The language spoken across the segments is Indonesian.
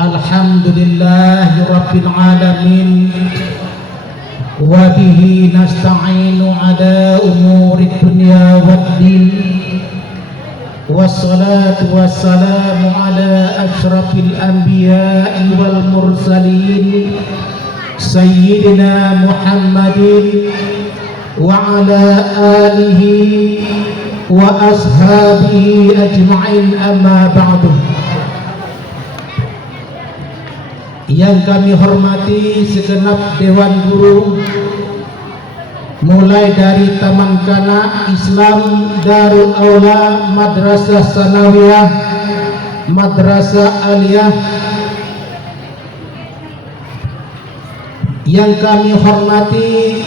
Alhamdulillahi Rabbil Alamin. Wa bihi nasta'inu ala umuri dunya waddin. Wassalatu wassalamu ala ashrafil anbiya'i wal mursalin Sayyidina Muhammadin wa ala alihi wa ashabihi ajma'in, amma ba'du. Yang kami hormati segenap Dewan Guru, mulai dari Taman Kanak Islam Darul Aula, Madrasah Sanawiyah, Madrasah Aliyah. Yang kami hormati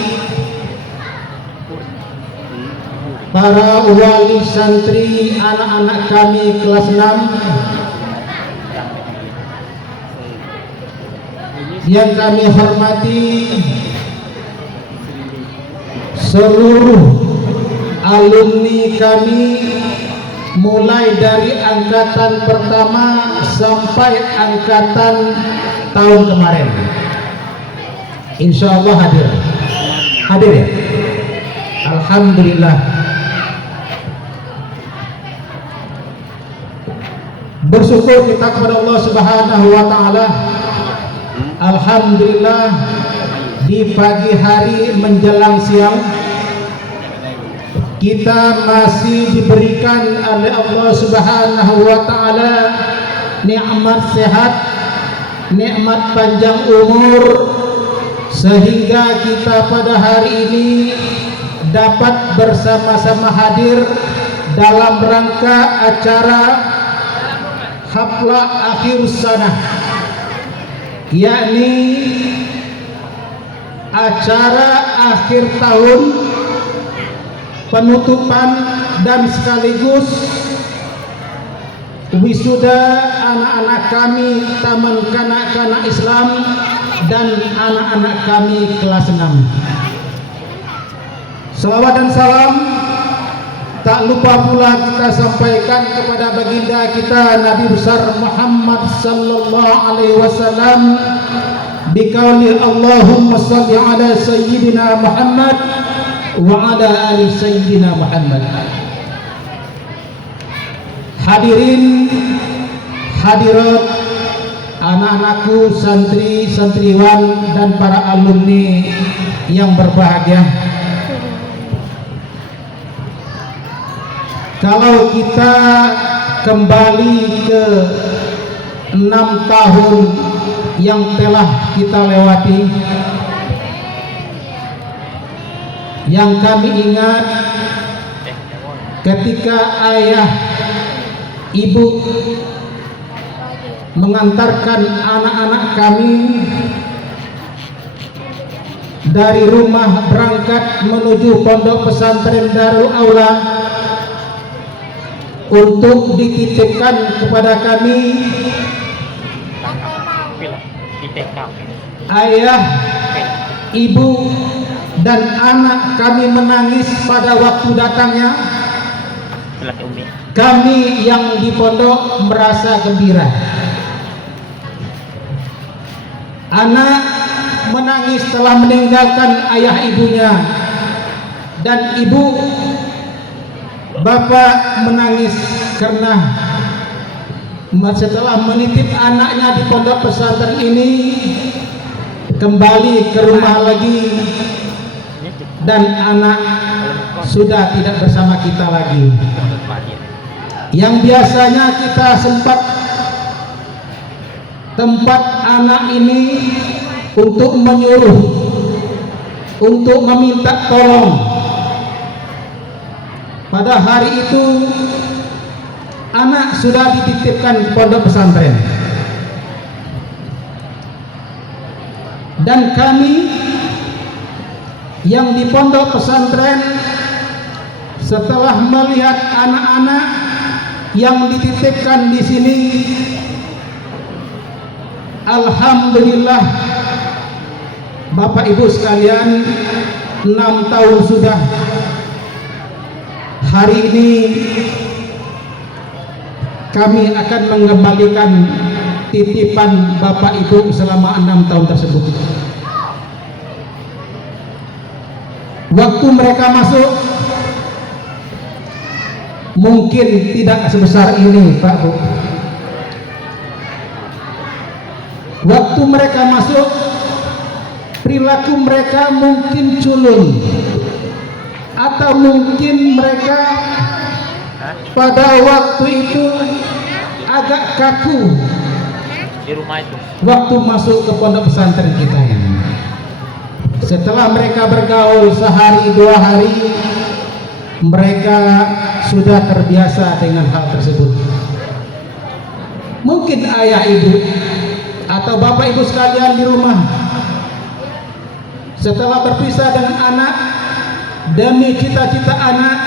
para wali santri, anak-anak kami kelas 6. Yang kami hormati seluruh alumni kami, mulai dari angkatan pertama sampai angkatan tahun kemarin. Insya Allah hadir ya. Alhamdulillah. Bersyukur kita kepada Allah Subhanahu wa Ta'ala. Alhamdulillah, di pagi hari menjelang siang kita masih diberikan oleh Allah Subhanahu wa Ta'ala nikmat sehat, nikmat panjang umur, sehingga kita pada hari ini dapat bersama-sama hadir dalam rangka acara Haflah Akhirus Sanah, yakni acara akhir tahun, penutupan dan sekaligus wisuda anak-anak kami Taman Kanak-Kanak Islam dan anak-anak kami kelas 6. Salawat dan salam tak lupa pula kita sampaikan kepada baginda kita Nabi besar Muhammad sallallahu alaihi wasallam biqauli Allahumma shalli ala sayyidina Muhammad wa ala ali sayyidina Muhammad. Hadirin hadirat, anak-anakku, santri, santriwan dan para alumni yang berbahagia. Kalau kita kembali ke 6 tahun yang telah kita lewati, yang kami ingat ketika ayah ibu mengantarkan anak-anak kami dari rumah berangkat menuju pondok pesantren Darul Aula untuk dititipkan kepada kami. Ayah, ibu dan anak kami menangis pada waktu datangnya. Kami yang di pondok merasa gembira. Anak menangis telah meninggalkan ayah ibunya, dan ibu bapak menangis karena setelah menitip anaknya di pondok pesantren ini kembali ke rumah lagi, dan anak sudah tidak bersama kita lagi. Yang biasanya kita sempat tempat anak ini untuk menyuruh, untuk meminta tolong. Pada hari itu anak sudah dititipkan ke pondok pesantren, dan kami yang di pondok pesantren setelah melihat anak-anak yang dititipkan di sini, alhamdulillah Bapak Ibu sekalian, 6 tahun sudah. Hari ini kami akan mengembalikan titipan bapak ibu selama 6 tahun tersebut. Waktu mereka masuk mungkin tidak sebesar ini Pak Bu. Waktu mereka masuk, perilaku mereka mungkin culun, atau mungkin mereka pada waktu itu agak kaku di rumah itu. Waktu masuk ke pondok pesantren kita ini, setelah mereka bergaul sehari 2 hari, mereka sudah terbiasa dengan hal tersebut. Mungkin ayah ibu atau bapak ibu sekalian di rumah setelah berpisah dengan anak demi cita-cita anak,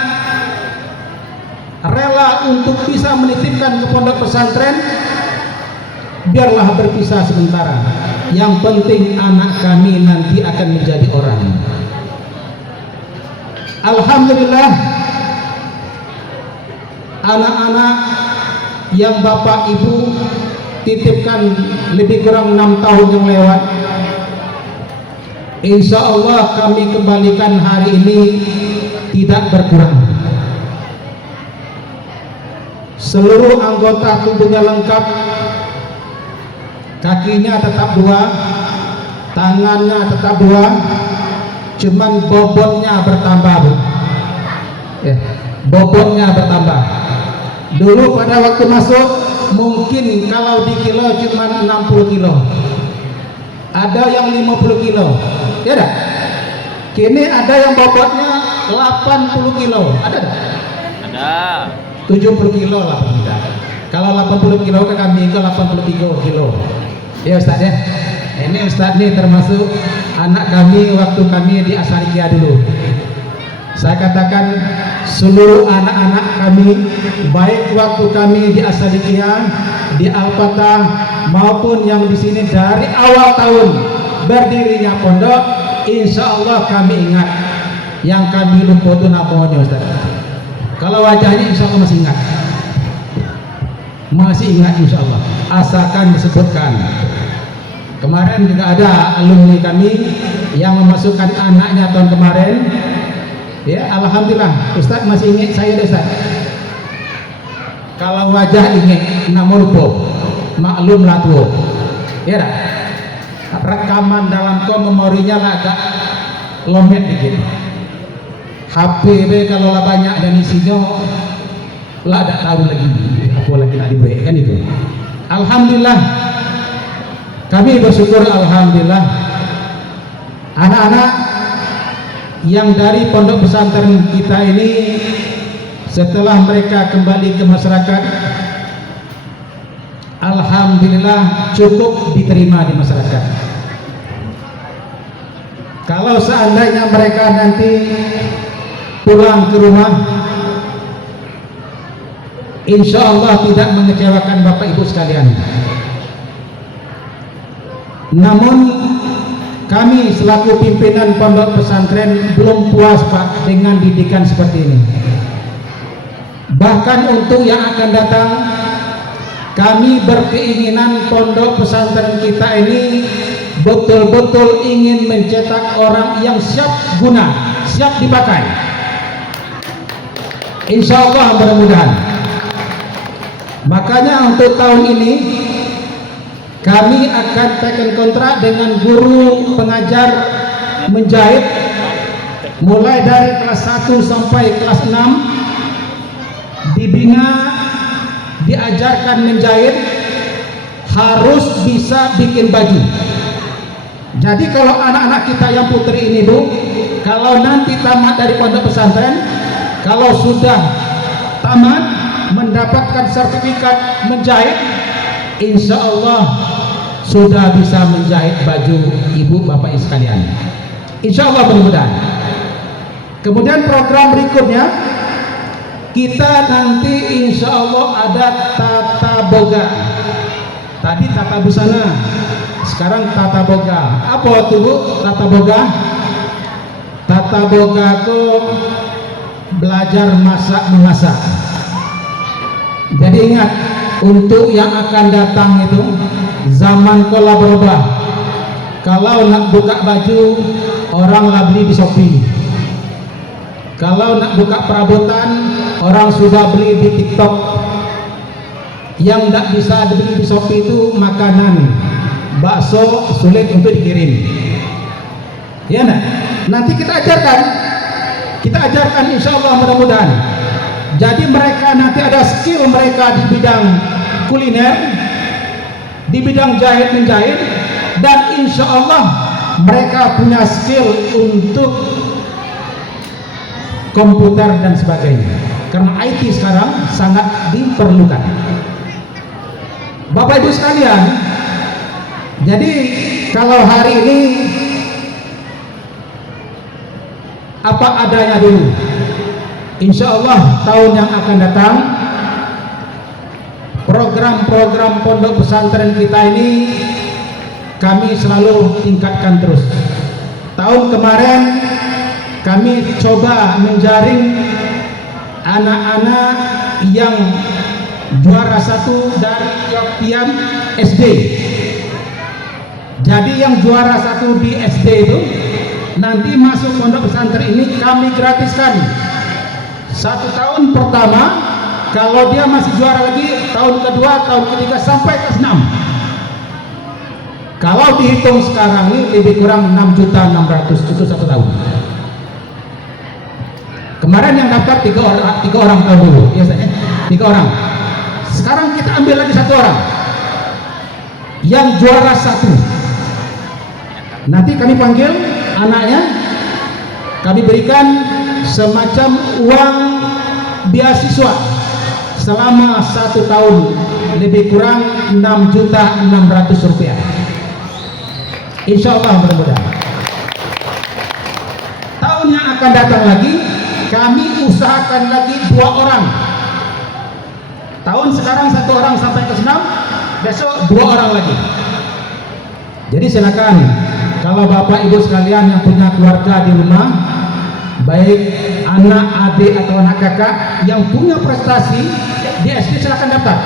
rela untuk bisa menitipkan ke pondok pesantren. Biarlah berpisah sementara, yang penting anak kami nanti akan menjadi orang. Alhamdulillah, anak-anak yang bapak ibu titipkan lebih kurang 6 tahun yang lewat, insya Allah kami kembalikan hari ini tidak berkurang. Seluruh anggota tubuhnya lengkap, kakinya tetap 2, tangannya tetap 2, cuman bobotnya bertambah Bu. Bobotnya bertambah. Dulu pada waktu masuk mungkin kalau di kilo cuman 60 kilo, ada yang 50 kilo, ya dah. Kini ada yang bobotnya 80 kilo, ada dah? Ada. 70 kilo lah kita. Kalau 80 kilo ke kami ke 83 kilo. Ya Ustaz ya. Ini Ustaz nih termasuk anak kami waktu kami di Asarikia dulu. Saya katakan seluruh anak-anak kami, baik waktu kami di Asarikia, di Al-Fatah maupun yang di sini dari awal tahun berdirinya pondok, insya Allah kami ingat. Yang kami lupa itu namanya Ustaz. Kalau wajahnya insya Allah masih ingat. Masih ingat insya Allah, asalkan disebutkan. Kemarin juga ada alumni kami yang memasukkan anaknya tahun kemarin. Ya, alhamdulillah, Ustaz masih ingat saya Ustaz. Kalau wajah ingat, namun lupa, maklum lah tuh. Ya dah. Rekaman dalam memorinya lah agak lomet dikit. HP kalau lah banyak dan isinya lah tak tahu lagi apa lagi nak diberi, kan itu. Alhamdulillah, kami bersyukur alhamdulillah anak-anak yang dari pondok pesantren kita ini setelah mereka kembali ke masyarakat, alhamdulillah cukup diterima di masyarakat. Kalau seandainya mereka nanti pulang ke rumah, insya Allah tidak mengecewakan bapak ibu sekalian. Namun kami selaku pimpinan pondok pesantren belum puas Pak dengan didikan seperti ini. Bahkan untuk yang akan datang, kami berkeinginan pondok pesantren kita ini betul-betul ingin mencetak orang yang siap guna, siap dipakai. Insya Allah mudah-mudahan. Makanya untuk tahun ini kami akan tekan kontrak dengan guru pengajar menjahit mulai dari kelas 1 sampai kelas 6, dibina, diajarkan menjahit, harus bisa bikin baju. Jadi kalau anak-anak kita yang putri ini Bu, kalau nanti tamat dari pondok pesantren, kalau sudah tamat mendapatkan sertifikat menjahit, insya Allah sudah bisa menjahit baju ibu bapak sekalian. Insya Allah mudah-mudahan. Kemudian program berikutnya kita nanti insya Allah ada tata boga. Tadi tata busana, sekarang tata boga. Apa itu Bu? Tata boga? Tata boga itu belajar masak memasak. Jadi ingat, untuk yang akan datang itu zaman telah berubah. Kalau nak buka baju, orang lah beli di Shopee. Kalau nak buka perabotan, orang sudah beli di TikTok. Yang tak bisa dibeli di Shopee itu makanan, bakso sulit untuk dikirim. Ya nak? Nanti kita ajarkan insya Allah mudah-mudahan. Jadi mereka nanti ada skill mereka di bidang kuliner, di bidang jahit menjahit, dan insya Allah mereka punya skill untuk komputer dan sebagainya. Karena IT sekarang sangat diperlukan. Bapak Ibu sekalian, jadi kalau hari ini apa adanya dulu. Insya Allah tahun yang akan datang program-program pondok pesantren kita ini kami selalu tingkatkan terus. Tahun kemarin kami coba menjaring anak-anak yang juara 1 dari Yopian SD. Jadi yang juara 1 di SD itu nanti masuk pondok pesantren ini kami gratiskan. 1 tahun pertama, kalau dia masih juara lagi, tahun kedua, tahun ketiga sampai ke 6. Kalau dihitung sekarang ini lebih kurang 6.600.000 itu 1 tahun. Kemarin yang daftar 3 orang tahun dulu, biasanya 3 orang. Sekarang kita ambil lagi 1 orang yang juara 1. Nanti kami panggil anaknya, kami berikan semacam uang beasiswa selama 1 tahun, lebih kurang 6.600.000 rupiah. Insya Allah mudah-mudahan. Tahun yang akan datang lagi kami usahakan lagi 2 orang. Tahun sekarang 1 orang sampai ke 6, besok 2 orang lagi. Jadi silakan kalau Bapak Ibu sekalian yang punya keluarga di rumah, baik anak, adik atau anak kakak yang punya prestasi di SD, silakan daftar.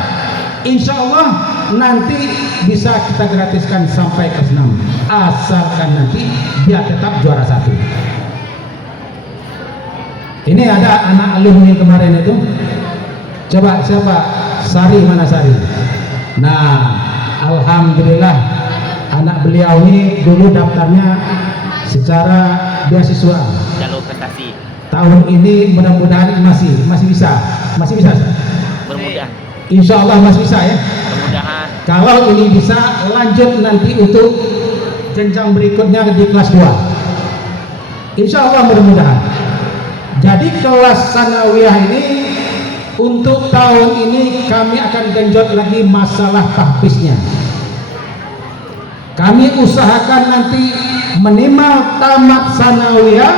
Insya Allah nanti bisa kita gratiskan sampai ke 6, asalkan nanti dia tetap juara 1. Ini ada anak alumni kemarin itu, coba siapa? Sari, mana Sari? Nah, alhamdulillah anak beliau ini dulu daftarnya secara beasiswa. Jalur prestasi. Tahun ini mudah-mudahan masih bisa. Bermudah. Insya Allah masih bisa ya. Mudah-mudahan. Kalau ini bisa lanjut nanti untuk jenjang berikutnya di kelas 2. Insya Allah mudah-mudahan. Jadi kelas sanawiyah ini untuk tahun ini kami akan genjot lagi masalah tahfiznya. Kami usahakan nanti minimal tamat sanawiyah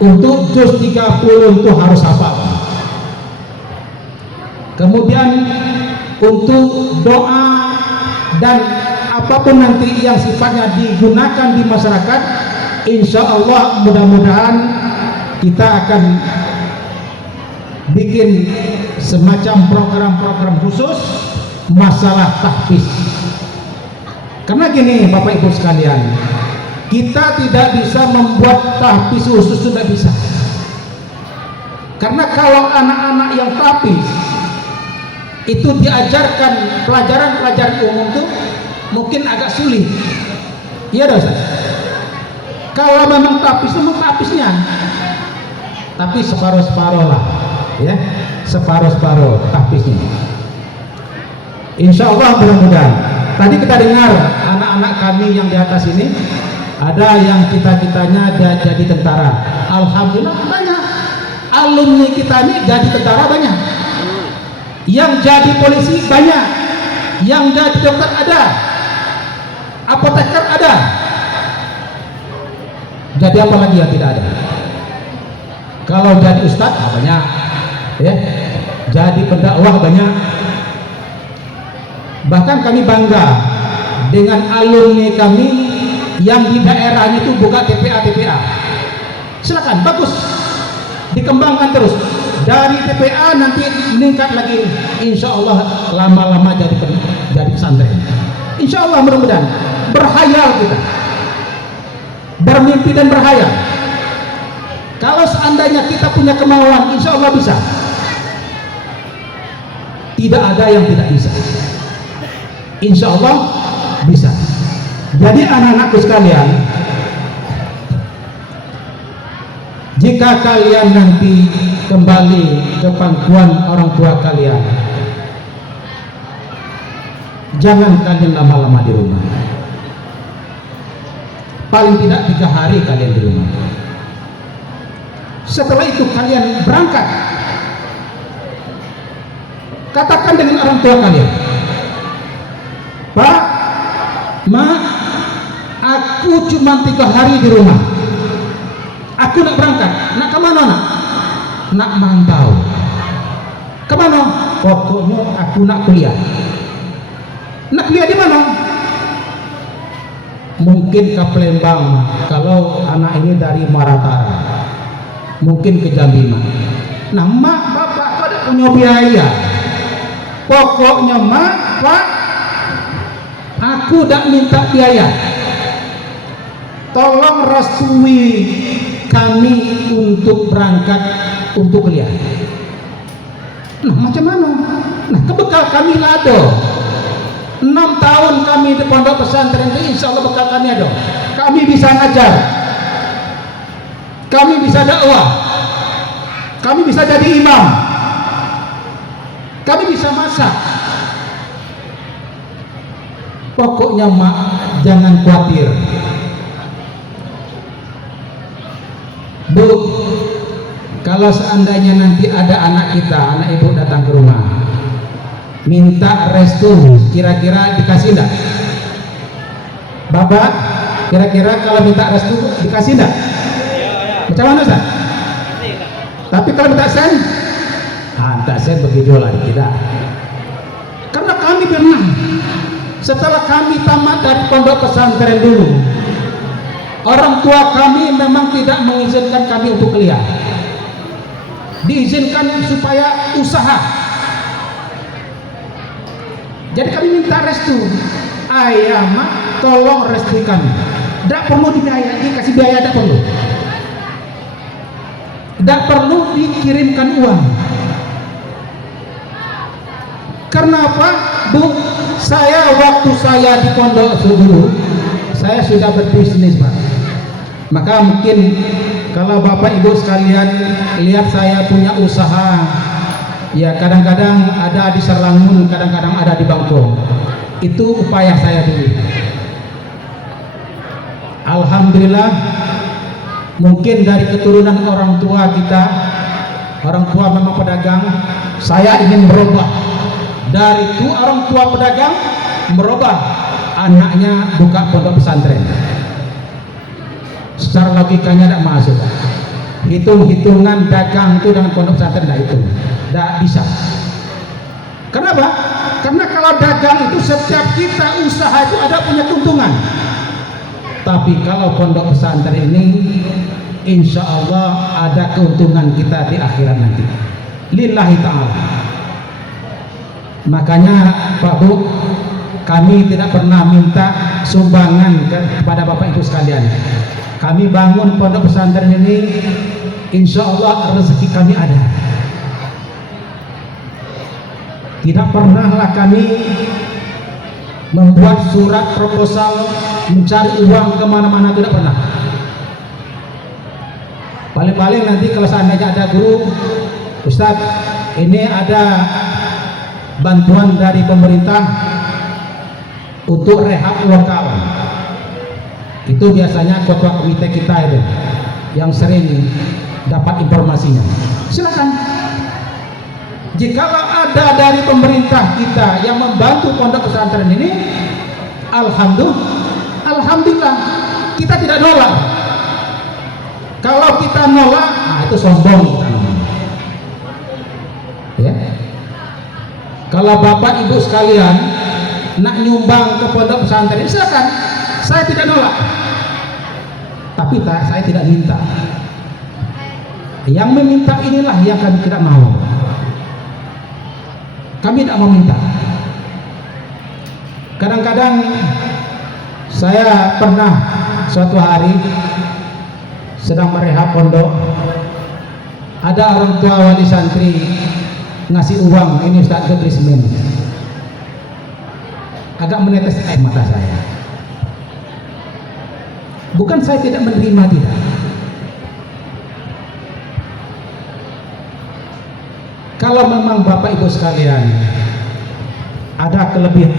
untuk juz 30 itu harus hafal. Kemudian untuk doa dan apapun nanti yang sifatnya digunakan di masyarakat, insya Allah mudah-mudahan kita akan bikin semacam program-program khusus masalah tahfiz. Karena gini Bapak Ibu sekalian, kita tidak bisa membuat tahfiz khusus, tidak bisa. Karena kalau anak-anak yang tahfiz itu diajarkan pelajaran-pelajaran umum itu mungkin agak sulit. Iya dah Ustaz. Kalau memang tahfiz itu tahfiznya, tapi separuh-separuh lah, ya, separuh-separuh tahfiznya. Insya Allah mudah-mudahan. Tadi kita dengar anak-anak kami yang di atas ini ada yang cita-citanya jadi tentara. Alhamdulillah banyak alumni kita ini jadi tentara, banyak yang jadi polisi, banyak yang jadi dokter, ada apoteker, ada. Jadi apa lagi yang tidak ada? Kalau jadi ustadz banyak, ya, jadi pendakwah banyak. Bahkan kami bangga dengan alumni kami yang di daerahnya itu buka TPA. Silakan, bagus, dikembangkan terus. dari TPA nanti meningkat lagi, insya Allah lama-lama jadi pesantren. Insya Allah, mudah-mudahan. Berhayal kita, bermimpi dan berhayal. Kalau seandainya kita punya kemauan, insya Allah bisa. Tidak ada yang tidak bisa. Insya Allah bisa. Jadi anak-anakku sekalian, jika kalian nanti kembali ke pangkuan orang tua kalian, jangan kalian lama-lama di rumah. Paling tidak 3 hari kalian di rumah. Setelah itu kalian berangkat. Katakan dengan orang tua kalian, Pak, Ma, aku cuma 3 hari di rumah. Aku nak berangkat. Nak kemana nak? Nak mantau. Kemana? Pokoknya aku nak kuliah. Nak kuliah di mana? Mungkin ke Palembang kalau anak ini dari Maratara. Mungkin ke Jambi. Nah, mak, bapak pada punya biaya. Pokoknya mak, pak, aku tak minta biaya. Tolong restui kami untuk berangkat untuk kuliah. Nah, macam mana? Nah, kebekal kami lah ada. 6 tahun kami di pondok pesantren ini, insya Allah bekal kami ada. Kami bisa ngajar, kami bisa dakwah, kami bisa jadi imam, kami bisa masak. Pokoknya mak, jangan khawatir. Bu, kalau seandainya nanti ada anak kita, anak ibu datang ke rumah, minta restu, kira-kira dikasih enggak? Bapak, kira-kira kalau minta restu dikasih enggak? Macam mana Ustaz? Tapi kalau minta sen, tak sen begitu lah, tidak. Karena kami pernah, setelah kami tamat dari pondok pesantren dulu, orang tua kami memang tidak mengizinkan kami untuk kuliah. Diizinkan supaya usaha. Jadi kami minta restu. Ayah, mak, tolong restui kami. Tidak perlu dibiayai, dikasih biaya, tidak perlu. Tidak perlu dikirimkan uang. Kenapa, Bu? Waktu saya di pondok dulu, saya sudah berbisnis, Pak. Maka mungkin kalau Bapak Ibu sekalian lihat saya punya usaha, ya kadang-kadang ada di Serlangun, kadang-kadang ada di Bangkong. Itu upaya saya dulu. Alhamdulillah, mungkin dari keturunan orang tua kita, orang tua memang pedagang. Saya ingin merubah dari itu orang tua pedagang, merubah anaknya buka pondok pesantren. Secara logikanya tidak masuk. Hitung-hitungan dagang itu dengan pondok pesantren tidak bisa. Kenapa? Karena kalau dagang itu setiap kita usaha itu ada punya keuntungan. Tapi kalau pondok pesantren ini, insya Allah ada keuntungan kita di akhirat nanti. Lillahi ta'ala. Makanya Pak Bu, kami tidak pernah minta sumbangan kepada Bapak Ibu sekalian. Kami bangun pondok pesantren ini, insya Allah rezeki kami ada. Tidak pernahlah kami membuat surat proposal mencari uang kemana-mana, tidak pernah. Paling-paling nanti kalau seandainya ada guru, Ustadz, ini ada bantuan dari pemerintah untuk rehab lokal. Itu biasanya ketua komite kita itu yang sering dapat informasinya. Silakan. Jikalau ada dari pemerintah kita yang membantu pondok pesantren ini, alhamdulillah, kita tidak nolak. Kalau kita nolak, itu sombong. Ya. Kalau Bapak Ibu sekalian nak nyumbang ke pondok pesantren, silakan. Saya tidak nolak. Tapi saya tidak minta. Yang meminta inilah yang kami tidak mau. Kami tidak mau minta. Kadang-kadang saya pernah suatu hari sedang merehab pondok, ada orang tua wali santri ngasih uang, ini Ustaz ke beli semen. Agak menetes air mata saya. Bukan saya tidak menerima, tidak. Kalau memang Bapak Ibu sekalian ada kelebihan,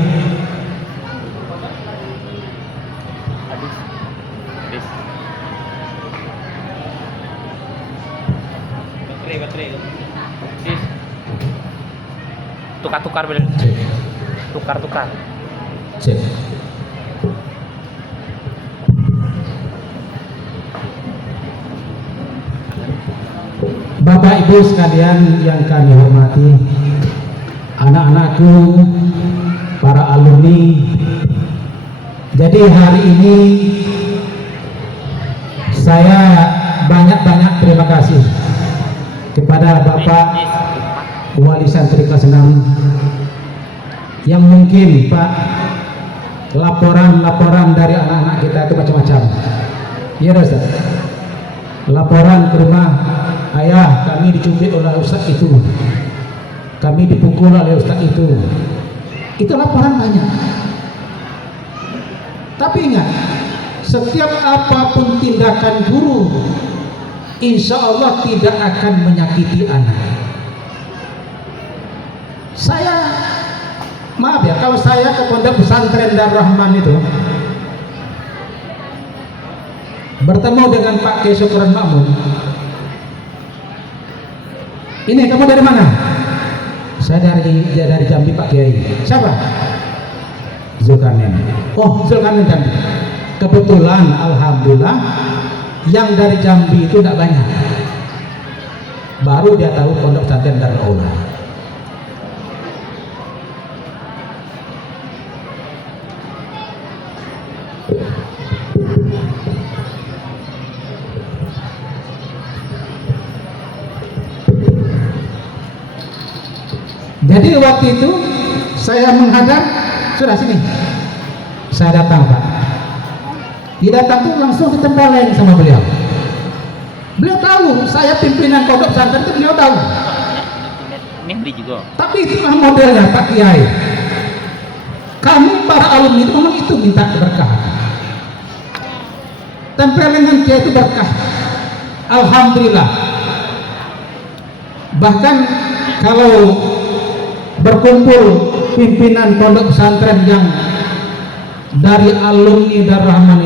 baterai. Tukar-tukar bener. Tukar-tukar. Cek. Bapak Ibu sekalian yang kami hormati, anak-anakku, para alumni. Jadi hari ini saya banyak-banyak terima kasih kepada Bapak Wali Santri kelas 6 yang mungkin Pak, laporan dari anak-anak kita itu macam-macam. Iya Ustaz. Laporan ke rumah, ayah kami dicubit oleh Ustaz itu, kami dipukul oleh Ustaz itu laporan banyak. Tapi ingat, setiap apapun tindakan guru, insya Allah tidak akan menyakiti anak. Saya, maaf ya, kalau saya ke pondok pesantren Darul Rahman itu bertemu dengan Pak Kiai Syukron Makmun. Ini kamu dari mana? Saya dari Jambi Pak Kiai. Siapa? Zulkarnain. Oh, Zulkarnain Jambi. Kebetulan alhamdulillah yang dari Jambi itu tidak banyak. Baru dia tahu pondok pesantren Darul Aula. Jadi waktu itu saya menghadap, sudah sini, saya datang Pak. Dia datang tuh langsung ditempeleng sama beliau. Beliau tahu saya pimpinan pondok pesantren itu, beliau tahu. Ini beli juga. Tapi itulah modelnya Pak Kiai. Kami para alumni itu memang itu minta berkah. Tempelengan Kiai itu berkah. Alhamdulillah. Bahkan kalau berkumpul pimpinan pondok pesantren yang dari alumni Darul Rahman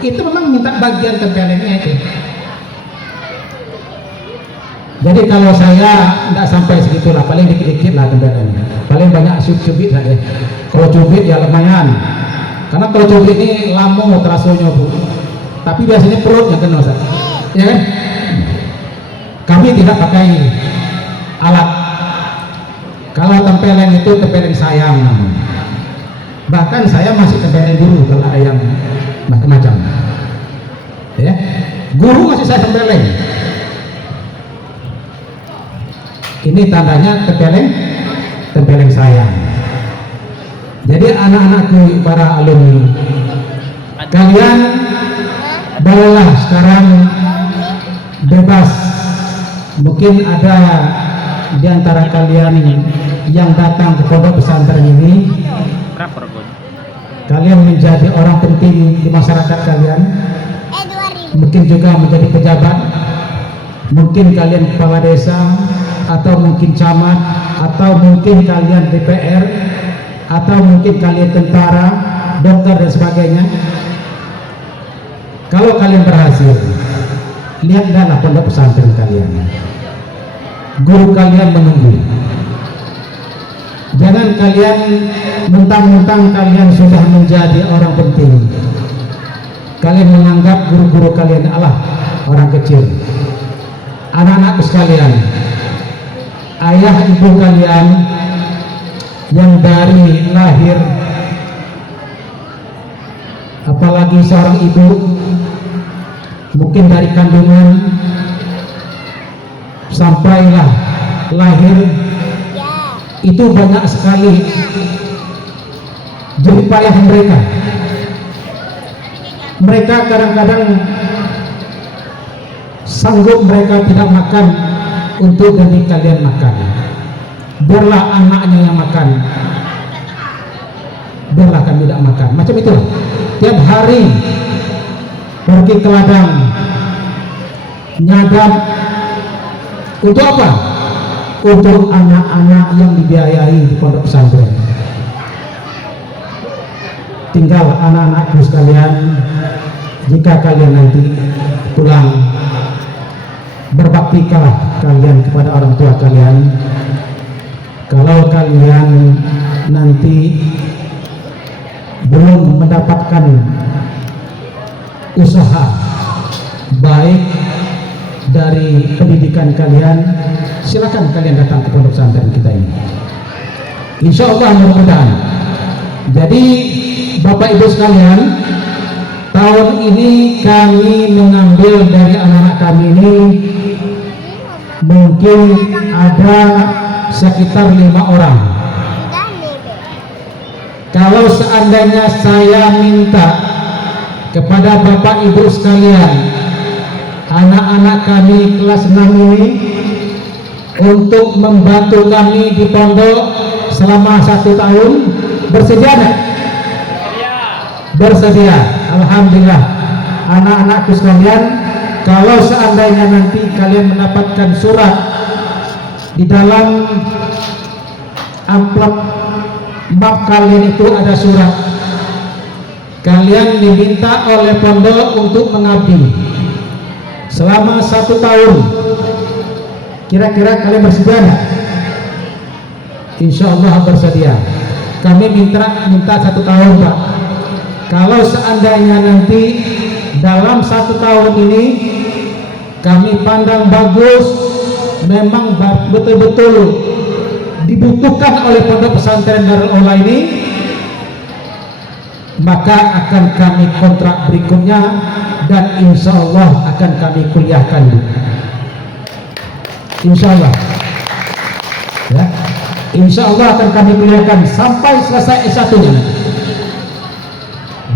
itu memang minta bagian tempelengnya itu. Jadi kalau saya tidak sampai segitulah, paling dikit-dikit lah tempelengnya, paling banyak cubit saja. Kalau cubit ya lumayan, karena kalau cubit ini lambung terasonya Bu, tapi biasanya perutnya kan Ustaz, ya kan? Kami tidak pakai alat. Kalau tempeleng itu tempeleng sayang, bahkan saya masih tempeleng dulu kalau ada yang macam-macam. Ya, guru masih saya tempeleng. Ini tandanya tempeleng sayang. Jadi anak-anakku para alumni, kalian bolehlah sekarang bebas. Mungkin ada di antara kalian yang datang ke pondok pesantren ini, kalian menjadi orang penting di masyarakat kalian, mungkin juga menjadi pejabat, mungkin kalian kepala desa, atau mungkin camat, atau mungkin kalian DPR, atau mungkin kalian tentara, dokter dan sebagainya. Kalau kalian berhasil, lihatlah pondok pesantren kalian, guru kalian menunggu. Jangan kalian mentang-mentang kalian sudah menjadi orang penting, kalian menganggap guru-guru kalian adalah orang kecil. Anak-anakku sekalian, ayah ibu kalian yang dari lahir, apalagi seorang ibu, mungkin dari kandungan, sampailah lahir itu banyak sekali jerih payah mereka. Mereka kadang-kadang sanggup mereka tidak makan untuk demi kalian makan. Biarlah anaknya yang makan, biarlah kami tidak makan. Macam itulah. Tiap hari pergi ke ladang nyadap. Untuk apa? Untuk anak-anak yang dibiayai di pondok pesantren. Tinggal anak-anakku sekalian, jika kalian nanti pulang, berbaktilah kalian kepada orang tua kalian. Kalau kalian nanti belum mendapatkan usaha baik dari pendidikan kalian, silakan kalian datang ke pondok pesantren kita ini. Insya Allah mudah-mudahan. Jadi Bapak Ibu sekalian, tahun ini kami mengambil dari anak-anak kami ini mungkin ada sekitar 5 orang. Kalau seandainya saya minta kepada Bapak Ibu sekalian, anak-anak kami kelas 6 ini untuk membantu kami di pondok selama 1 tahun, bersedia enggak? Bersedia. Alhamdulillah. Anak-anakku sekalian, kalau seandainya nanti kalian mendapatkan surat di dalam amplop map kalian itu ada surat, kalian diminta oleh pondok untuk mengabdi selama 1 tahun. Kira-kira kalian bersedia enggak? Insya Allah bersedia. Kami minta 1 tahun, Pak. Kalau seandainya nanti dalam 1 tahun ini kami pandang bagus, memang betul-betul dibutuhkan oleh pondok pesantren Darul Aula ini, maka akan kami kontrak berikutnya dan insya Allah akan kami kuliahkan. Insya Allah, ya, insya Allah akan kami kuliahkan sampai selesai S1-nya.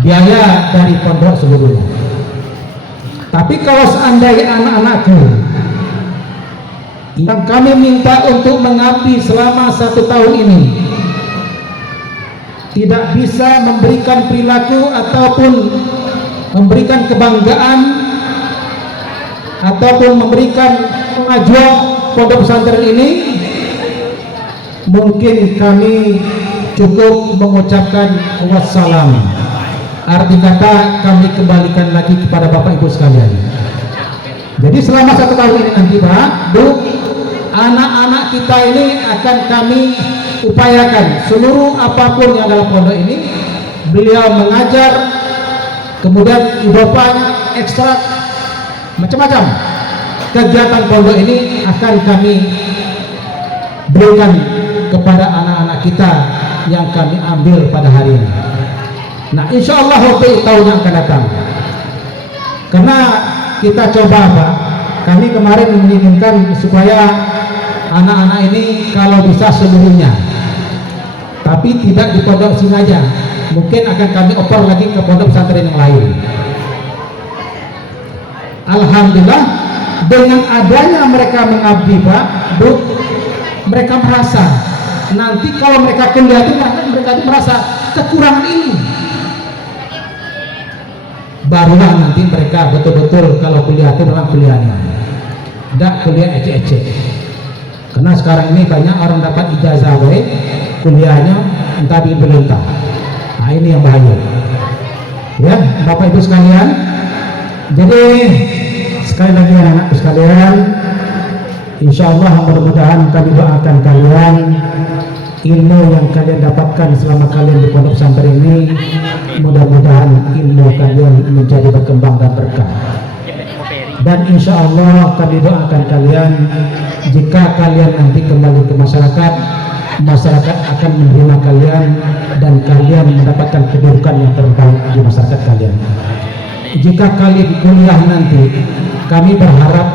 Biaya dari pondok seluruhnya. Tapi kalau seandainya anak-anakku yang kami minta untuk mengabdi selama 1 tahun ini tidak bisa memberikan perilaku ataupun memberikan kebanggaan ataupun memberikan pengajuan pondok pesantren ini, mungkin kami cukup mengucapkan wassalam. Arti kata kami kembalikan lagi kepada Bapak Ibu sekalian. Jadi selama 1 tahun ini nanti Pak, Bu, anak-anak kita ini akan kami upayakan seluruh apapun yang dalam pondok ini, beliau mengajar, kemudian ibu bapaknya ekstrak, macam-macam kegiatan pondok ini akan kami berikan kepada anak-anak kita yang kami ambil pada hari ini. Nah, insya Allah waktu tahun yang akan datang, karena kita coba Pak, kami kemarin menginginkan supaya anak-anak ini kalau bisa seluruhnya, tapi tidak di pondok sini aja, mungkin akan kami oper lagi ke pondok pesantren yang lain. Alhamdulillah, dengan adanya mereka mengabdi Pak, Bu, mereka merasa nanti kalau mereka kuliah itu mereka merasa kekurangan ilmu. Barulah nanti mereka betul-betul kalau kuliah itu memang kuliahnya, tidak kuliah ecek-ecek. Karena sekarang ini banyak orang dapat ijazah baik, kuliahnya entah belum entah. Nah, ini yang bahaya. Ya, Bapak Ibu sekalian. Jadi sekali lagi anak-anakku sekalian, insya Allah mudah-mudahan kami doakan kalian, ilmu yang kalian dapatkan selama kalian di pondok pesantren ini, mudah-mudahan ilmu kalian menjadi berkembang dan berkah. Dan insya Allah kami doakan kalian, jika kalian nanti kembali ke masyarakat, masyarakat akan menerima kalian dan kalian mendapatkan kedudukan yang terbaik di masyarakat kalian. Jika kalian kuliah nanti, kami berharap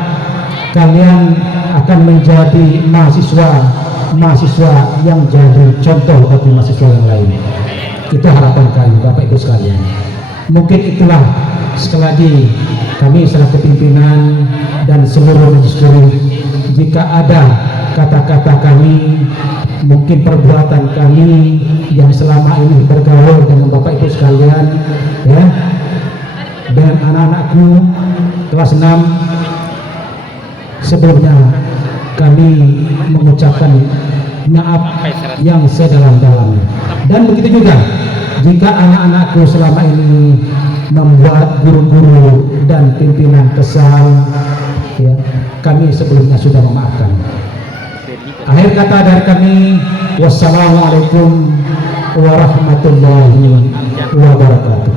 kalian akan menjadi mahasiswa yang jadi contoh bagi mahasiswa yang lain. Itu harapan kami Bapak Ibu sekalian. Mungkin itulah sekali lagi kami selaku pimpinan dan seluruh majelis juri, jika ada kata-kata kami, mungkin perbuatan kami yang selama ini bergaul dengan Bapak Ibu sekalian, ya, dengan anak-anakku kelas 6, sebelumnya kami mengucapkan maaf yang sedalam-dalamnya. Dan begitu juga jika anak-anakku selama ini membuat guru-guru dan pimpinan kesal, ya, kami sebelumnya sudah memaafkan. Akhir kata dari kami, wassalamualaikum warahmatullahi wabarakatuh.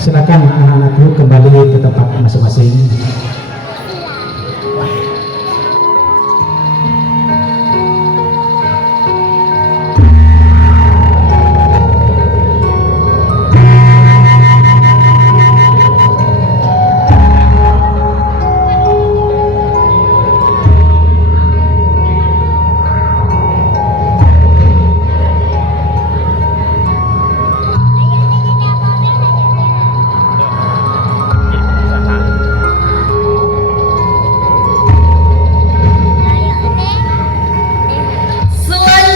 Silakan anak-anakku kembali ke tempat masing-masing.